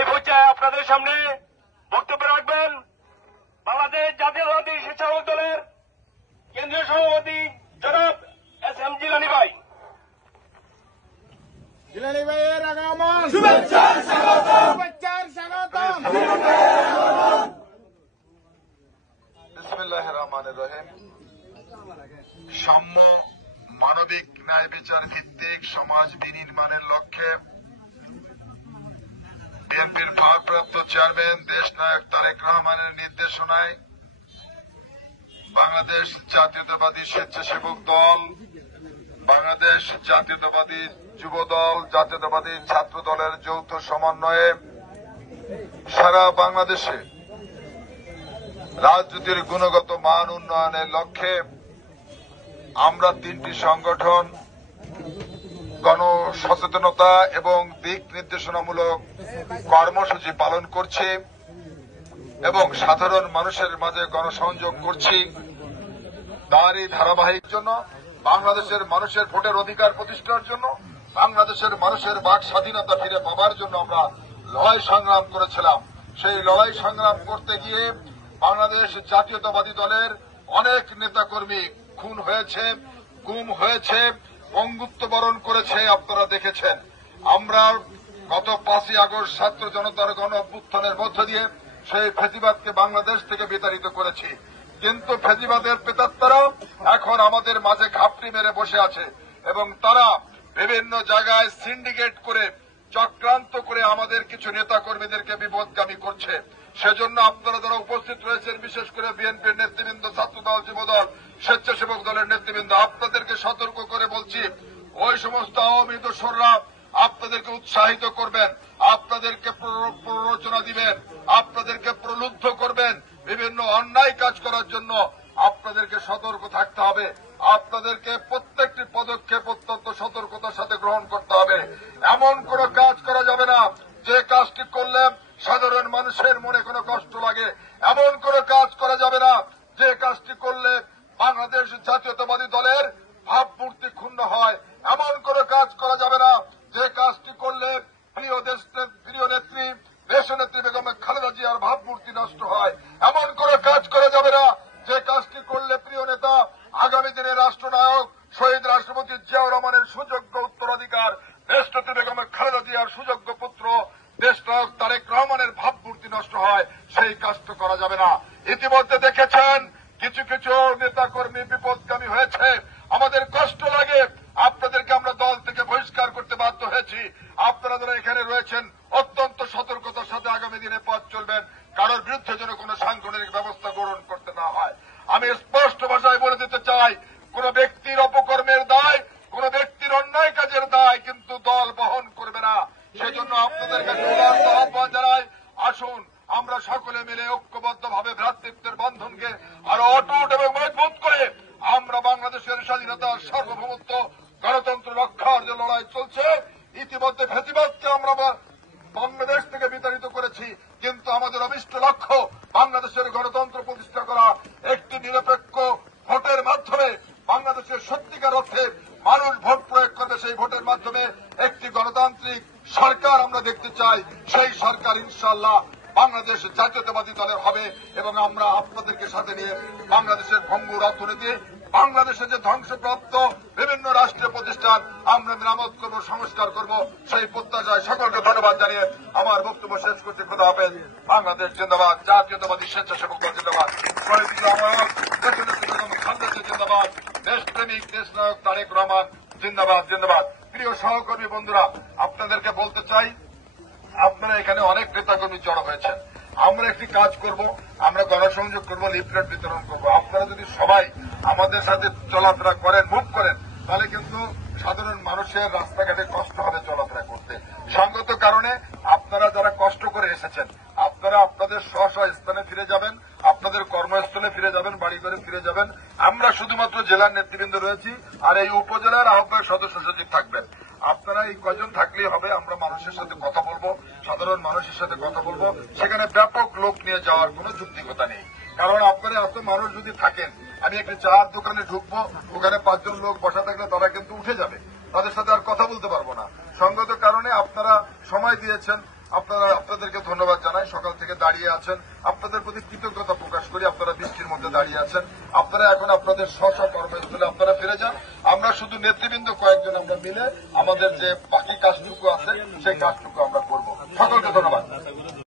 এই পর্যায়ে আপনাদের সামনে বক্তব্য রাখবেন বাংলাদেশ জাতীয়তাবাদী স্বেচ্ছাসেবক দলের কেন্দ্রীয় সভাপতি জনাব এস.এম. জিলানী ভাই। জিলানী ভাইয়ের আগমন, শুভেচ্ছার স্বাগতম। বিসমিল্লাহির রহমানির রহিম। সাম্য, মানবিক, ন্যায় বিচার ভিত্তিক সমাজ বিনির্মাণের লক্ষ্যে বিএনপির ভারপ্রাপ্ত চেয়ারম্যান দেশনায়ক তারেক রহমানের নির্দেশনায় বাংলাদেশ জাতীয়তাবাদী স্বেচ্ছাসেবক দল, বাংলাদেশ জাতীয়তাবাদী যুব দল, জাতীয়তাবাদী ছাত্র দলের যৌথ সমন্বয়ে সারা বাংলাদেশে রাজনীতির গুণগত মান উন্নয়নের লক্ষ্যে আমরা 3টি সংগঠন গণসচেতনতা এবং দিক নির্দেশনামূলক কর্মসূচি পালন করছি এবং সাধারণ মানুষের মাঝে গণসংযোগ করছি। তারই ধারাবাহিক জন্য বাংলাদেশের মানুষের ভোটের অধিকার প্রতিষ্ঠার জন্য, বাংলাদেশের মানুষের বাক স্বাধীনতা ফিরে পাবার জন্য আমরা লড়াই সংগ্রাম করেছিলাম। সেই লড়াই সংগ্রাম করতে গিয়ে বাংলাদেশ জাতীয়তাবাদী দলের অনেক নেতাকর্মী খুন হয়েছে, গুম হয়েছে, পঙ্গুত্ব বরণ করেছে, আপনারা দেখেছেন। আমরা গত 5ই আগস্ট ছাত্র জনতার গণ অভ্যুত্থানের মধ্য দিয়ে সেই ফ্যাসিবাদকে বাংলাদেশ থেকে বিতাড়িত করেছি। কিন্তু ফ্যাসিবাদের প্রেতাত্মারা এখন আমাদের মাঝে ঘাপটি মেরে বসে আছে এবং তারা বিভিন্ন জায়গায় সিন্ডিকেট করে চক্রান্ত করে আমাদের কিছু নেতাকর্মীদেরকে বিপদগামী করছে। সেজন্য আপনারা যারা উপস্থিত রয়েছেন, বিশেষ করে বিএনপির নেতৃবৃন্দ, ছাত্রদল, যুবদল, স্বেচ্ছাসেবক দলের নেতৃবৃন্দ, আপনাদেরকে সতর্ক করে বলছি, ওই সমস্ত আওয়ামী দোসররা আপনাদেরকে উৎসাহিত করবেন, আপনাদেরকে প্ররোচনা দিবেন, আপনাদেরকে প্রলুব্ধ করবেন বিভিন্ন অন্যায় কাজ করার জন্য। আপনাদেরকে সতর্ক থাকতে হবে। আপনাদেরকে প্রত্যেকটি পদক্ষেপ অত্যন্ত সতর্কতার সাথে গ্রহণ করতে হবে। এমন কোন কাজ করা যাবে না যে কাজটি করলে সাধারণ মানুষের মনে কোনো কষ্ট লাগে। এমন কোন কাজ করা যাবে না যে কাজটি করলে বাংলাদেশ জাতীয়তাবাদী দলের ভাবমূর্তি ক্ষুণ্ণ হয়। এমন কোন কাজ করা যাবে না যে কাজটি করলে প্রিয় নেত্রী দেশনেত্রী বেগম খালেদা জিয়ার ভাবমূর্তি নষ্ট হয়। এমন কোন কাজ করা যাবে না যে কাজটি করলে প্রিয় নেতা আগামী দিনে রাষ্ট্রনায়ক শহীদ রাষ্ট্রপতি জিয়াউর রহমানের সুযোগ্য উত্তরাধিকার দেশনেত্রী বেগম খালেদা জিয়ার সুযোগ্য পুত্র দেশনায়ক তারেক রহমানের ভাবমূর্তি নষ্ট হয়। সেই কাজটা করা যাবে না। ইতিমধ্যে দেখেছেন কিছু কিছু নেতাকর্মী বিপদগামী হয়েছে। আমাদের কষ্ট লাগে, আপনাদেরকে আমরা দল থেকে বহিষ্কার করতে বাধ্য হয়েছি। আপনারা যারা এখানে রয়েছেন অত্যন্ত সতর্কতার সাথে আগামী দিনে পথ চলবেন, কারোর বিরুদ্ধে যেন কোনো সাংগঠনিক ব্যবস্থা গ্রহণ করতে না হয়। আমি স্পষ্ট ভাষায় বলে দিতে চাই, কোন ব্যক্তির অপকর্মের দায়, কোন ব্যক্তির অন্যায় কাজের দায় কিন্তু দল বহন করবে না। সেজন্য আপনাদের কাছে আহ্বান জানাই, আসুন আমরা সকলে মিলে ঐক্যবদ্ধভাবে ভ্রাতৃত্বের বন্ধনকে আরো অটুট এবং মজবুত করে আমরা বাংলাদেশের স্বাধীনতা, সার্বভৌমত্ব, গণতন্ত্র রক্ষার যে লড়াই চলছে। ইতিমধ্যে ফ্যাসিবাদকে আমরা বাংলাদেশ থেকে বিতাড়িত করেছি, কিন্তু আমাদের অভিষ্ট লক্ষ্য বাংলাদেশের গণতন্ত্র প্রতিষ্ঠা করা। একটি নিরপেক্ষ ভোটের মাধ্যমে বাংলাদেশের সত্যিকার অর্থে মানুষ ভোট প্রয়োগ করবে, সেই ভোটের মাধ্যমে একটি গণতান্ত্রিক সরকার আমরা দেখতে চাই। সেই সরকার ইনশাআল্লাহ বাংলাদেশ জাতীয়তাবাদী দলের হবে এবং আমরা আপনাদেরকে সাথে নিয়ে বাংলাদেশের ভঙ্গুর অর্থনীতি, বাংলাদেশে যে ধ্বংসপ্রাপ্ত বিভিন্ন রাষ্ট্রীয় প্রতিষ্ঠান আমরা মেরামত করব, সংস্কার করব, সেই প্রত্যাশায় সকলকে ধন্যবাদ জানিয়ে আমার বক্তব্য শেষ করছি। খোদা হাফেজ। বাংলাদেশ জিন্দাবাদ, জাতীয়তাবাদী স্বেচ্ছাসেবক দল জিন্দাবাদ, জিন্দাবাদ, দেশপ্রেমিক দেশনায়ক তারেক রহমান জিন্দাবাদ, জিন্দাবাদ। প্রিয় সহকর্মী বন্ধুরা, আপনাদেরকে বলতে চাই, আপনারা এখানে অনেক নেতাকর্মী জড়ো হয়েছেন। আমরা একটি কাজ করব, আমরা গণসংযোগ করব, লিফলেট বিতরণ করব। আপনারা যদি সবাই আমাদের সাথে চলাফেরা করেন, মুভ করেন, তাহলে কিন্তু সাধারণ মানুষের রাস্তাঘাটে কষ্ট হবে চলাফেরা করতে। সঙ্গত কারণে আপনারা যারা কষ্ট করে এসেছেন, আপনারা আপনাদের স্ব স্ব স্থানে ফিরে যাবেন, আপনাদের কর্মস্থলে ফিরে যাবেন, বাড়ি ঘরে ফিরে যাবেন। আমরা শুধুমাত্র জেলার নেতৃবৃন্দ রয়েছি, আর এই উপজেলার আহ্বায়ক সদস্য সচিব থাকবেন। আপনারা এই কজন থাকলেই হবে। আমরা মানুষের সাথে কথা বলবো, সাধারণ মানুষের সাথে কথা বলবো। সেখানে ব্যাপক লোক নিয়ে যাওয়ার কোনো যুক্তিকতা নেই, কারণ আপনারা এত মানুষ যদি থাকেন, আমি একটি চার দোকানে ঢুকবো, ওখানে 5 জন লোক বসা থাকলে তারা কিন্তু উঠে যাবে, তাদের সাথে আর কথা বলতে পারবো না। সঙ্গত কারণে আপনারা সময় দিয়েছেন, আপনাদেরকে ধন্যবাদ জানাই। সকাল থেকে দাঁড়িয়ে আছেন, আপনাদের প্রতি কৃতজ্ঞতা প্রকাশ করি। আপনারা বৃষ্টির মধ্যে দাঁড়িয়ে আছেন, আপনারা এখন আপনাদের স্ব কর্মস্থলে আপনারা ফিরে যান। আমরা শুধু নেতৃবৃন্দ কয়েকজন আমরা মিলে আমাদের যে বাকি কাজটুকু আছে সেই কাজটুকু